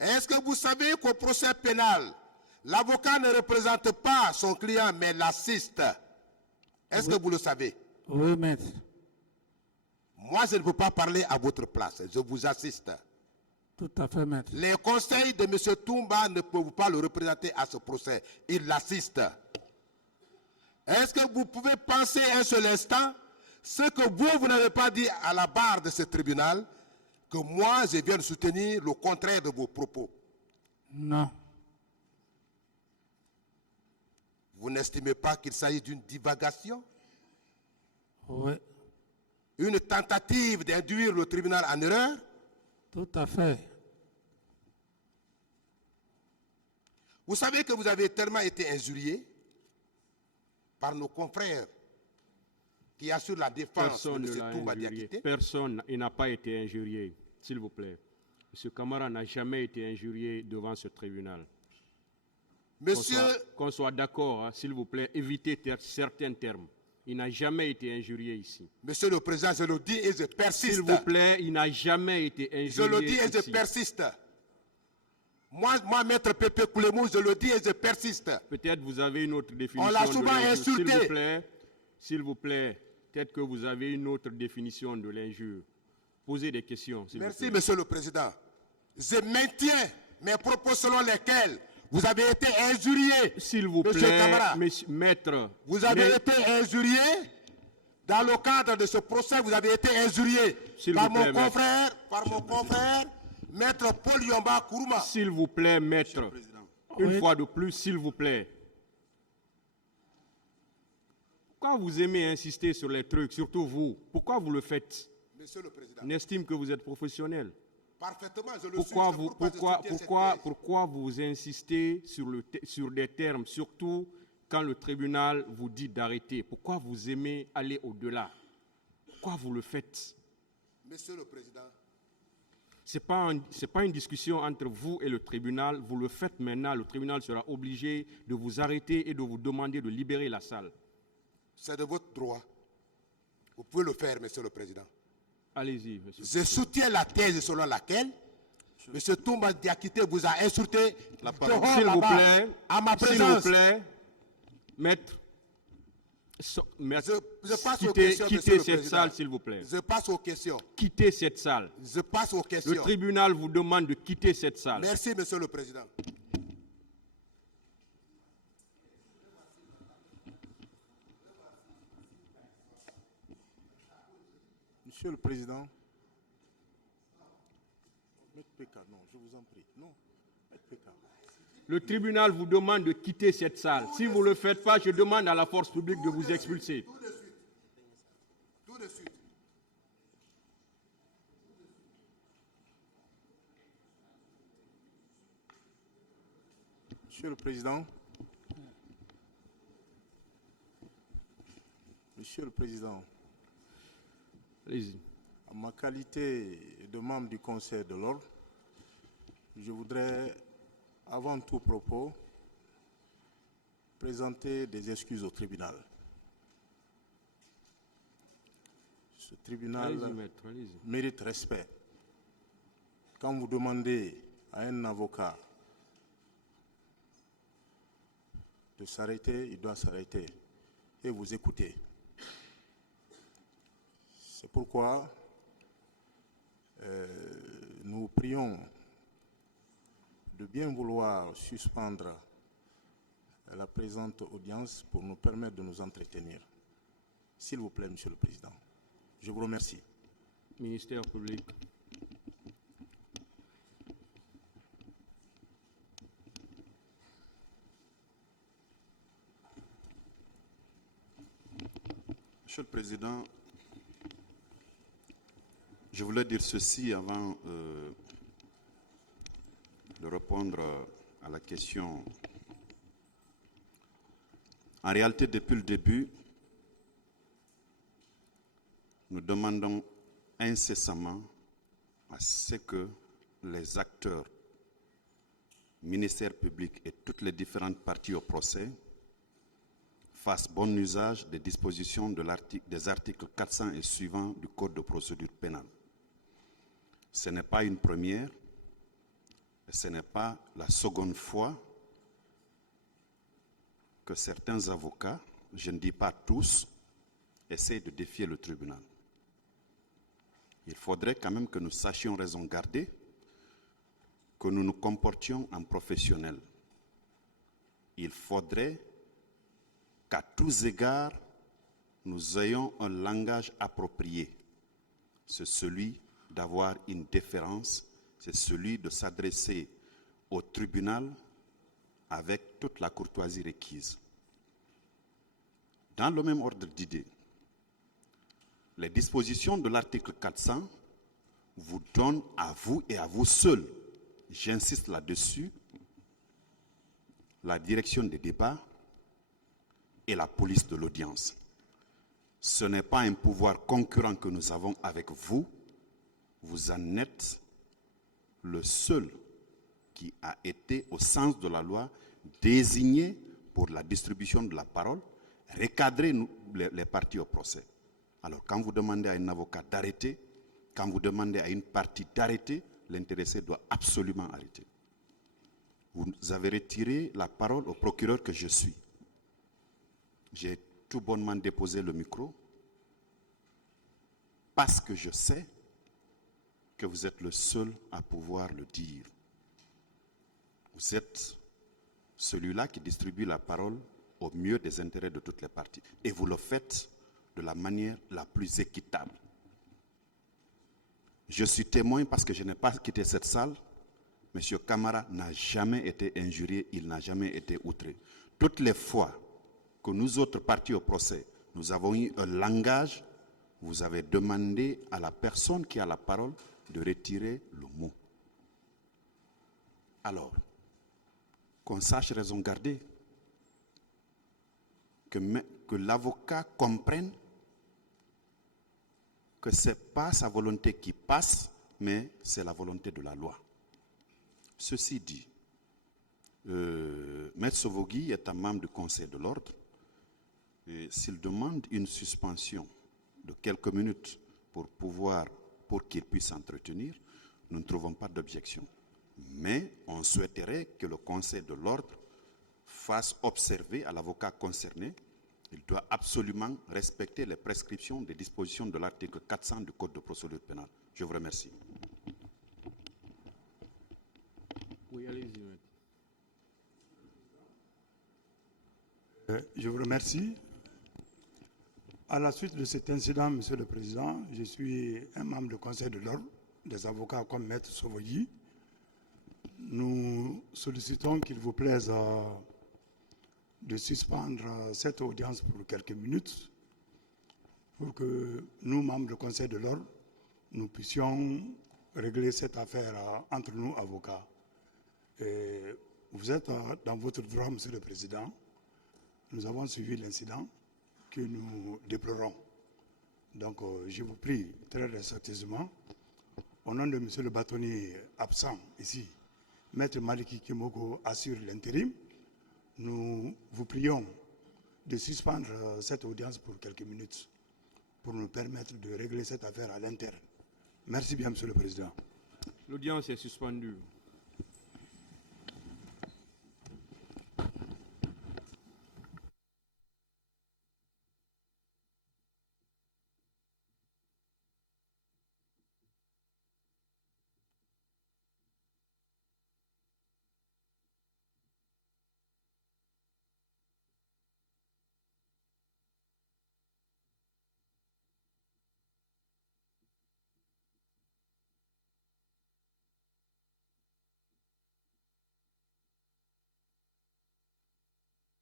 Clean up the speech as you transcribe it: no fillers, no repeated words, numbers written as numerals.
Est-ce que vous savez qu'au procès pénal, l'avocat ne représente pas son client, mais l'assiste? Est-ce que vous le savez? Oui, maître. Moi, je ne peux pas parler à votre place. Je vous assiste. Tout à fait, maître. Les conseils de M. Toumba ne peuvent pas le représenter à ce procès. Il l'assiste. Est-ce que vous pouvez penser un seul instant ce que vous n'avez pas dit à la barre de ce tribunal, que moi, je viens de soutenir le contraire de vos propos? Non. Vous n'estimez pas qu'il s'agit d'une divagation? Oui. Une tentative d'induire le tribunal en erreur? Tout à fait. Vous savez que vous avez tellement été injurié par nos confrères qui assurent la défense Personne de ne M. l'a Toumba injurié. Diakité. Personne, il n'a pas été injurié, s'il vous plaît. M. Camara n'a jamais été injurié devant ce tribunal. Monsieur, Qu'on soit d'accord, hein, s'il vous plaît, évitez certains termes. Il n'a jamais été injurié ici. Monsieur le Président, je le dis et je persiste. S'il vous plaît, il n'a jamais été injurié Je le dis et je ici. persiste. Moi, Maître Pépé Koulemou, je le dis et je persiste. Peut-être vous avez une autre définition. On l'a souvent de l'injure. insulté. S'il vous plaît, peut-être que vous avez une autre définition de l'injure. Posez des questions, s'il vous Merci, plaît. Monsieur le Président. Je maintiens mes propos selon lesquels vous avez été injurié. S'il vous Monsieur plaît, Camara, maître. vous avez été injurié. Dans le cadre de ce procès, vous avez été injurié par mon confrère, Maître Paul Yomba Kourouma. S'il vous plaît, maître. Une fois de plus, s'il vous plaît. Pourquoi vous aimez insister sur les trucs, surtout vous? Pourquoi vous le faites? Monsieur le Président, On estime que vous êtes professionnel. parfaitement, je le Pourquoi suis. pourquoi vous insistez sur des termes, surtout quand le tribunal vous dit d'arrêter? Pourquoi vous aimez aller au-delà? Pourquoi vous le faites? Monsieur le Président, Ce n'est pas une discussion entre vous et le tribunal. Vous le faites maintenant. Le tribunal sera obligé de vous arrêter et de vous demander de libérer la salle. c'est de votre droit. Vous pouvez le faire, Monsieur le Président. Allez-y, monsieur. Je soutiens la thèse selon laquelle M. Toumba Diakité vous a insulté S'il vous plaît, à ma s'il présence. vous plaît, maître, Je passe aux quittez questions, Monsieur le cette Président. salle, s'il vous plaît. Je passe aux questions. Quittez cette salle. Je passe aux questions. Le tribunal vous demande de quitter cette salle. Merci, Monsieur le Président. Monsieur le Président, Maître Péka, non, je vous en prie, non, Maître Péka. Le tribunal vous demande de quitter cette salle. Si vous ne le faites pas, je demande à la force publique de vous expulser. Tout de suite. Tout de suite. Monsieur le Président, Monsieur le Président, Allez-y. en ma qualité de membre du Conseil de l'Ordre, je voudrais, avant tout propos, présenter des excuses au tribunal. Ce tribunal Allez-y, maître, allez-y. mérite respect. Quand vous demandez à un avocat de s'arrêter, il doit s'arrêter et vous écouter. C'est pourquoi nous prions de bien vouloir suspendre la présente audience pour nous permettre de nous entretenir. S'il vous plaît, Monsieur le Président. Je vous remercie. Ministère public. Monsieur le Président, je voulais dire ceci avant de répondre à la question. En réalité, depuis le début, nous demandons incessamment à ce que les acteurs, ministère public et toutes les différentes parties au procès fassent bon usage des dispositions des articles 400 et suivants du Code de procédure pénale. Ce n'est pas une première. Et ce n'est pas la seconde fois que certains avocats, je ne dis pas tous, essaient de défier le tribunal. Il faudrait quand même que nous sachions raison garder, que nous nous comportions en professionnels. Il faudrait qu'à tous égards, nous ayons un langage approprié. C'est celui d'avoir une déférence, c'est celui de s'adresser au tribunal avec toute la courtoisie requise. Dans le même ordre d'idées, les dispositions de l'article 400 vous donnent à vous et à vous seuls, j'insiste là-dessus, la direction des débats et la police de l'audience. Ce n'est pas un pouvoir concurrent que nous avons avec vous. Vous en êtes le seul qui a été, au sens de la loi, désigné pour la distribution de la parole, recadrer les parties au procès. Alors, quand vous demandez à un avocat d'arrêter, quand vous demandez à une partie d'arrêter, l'intéressé doit absolument arrêter. Vous avez retiré la parole au procureur que je suis. J'ai tout bonnement déposé le micro parce que je sais que vous êtes le seul à pouvoir le dire. Vous êtes celui-là qui distribue la parole au mieux des intérêts de toutes les parties. Et vous le faites de la manière la plus équitable. Je suis témoin parce que je n'ai pas quitté cette salle. Monsieur Camara n'a jamais été injurié, il n'a jamais été outré. Toutes les fois que nous autres partis au procès, nous avons eu un langage, vous avez demandé à la personne qui a la parole de retirer le mot. Alors, qu'on sache raison garder, que l'avocat comprenne que ce n'est pas sa volonté qui passe, mais c'est la volonté de la loi. Ceci dit, Maître Sovogui est un membre du Conseil de l'Ordre. S'il demande une suspension de quelques minutes pour qu'il puisse entretenir, nous ne trouvons pas d'objection. Mais on souhaiterait que le Conseil de l'Ordre fasse observer à l'avocat concerné, il doit absolument respecter les prescriptions des dispositions de l'article 400 du Code de procédure pénale. Je vous remercie. Oui, allez-y. Je vous remercie. À la suite de cet incident, Monsieur le Président, je suis un membre du Conseil de l'Ordre, des avocats comme Maître Sovogui. Nous sollicitons qu'il vous plaise de suspendre cette audience pour quelques minutes pour que nous, membres du Conseil de l'Ordre, nous puissions régler cette affaire entre nous, avocats. Et vous êtes dans votre droit, Monsieur le Président. Nous avons suivi l'incident que nous déplorons. Donc, je vous prie très respectueusement, au nom de Monsieur le bâtonnier absent ici, Maître Maliki Kimoko assure l'intérim, nous vous prions de suspendre cette audience pour quelques minutes pour nous permettre de régler cette affaire à l'interne. Merci bien, Monsieur le Président. L'audience est suspendue.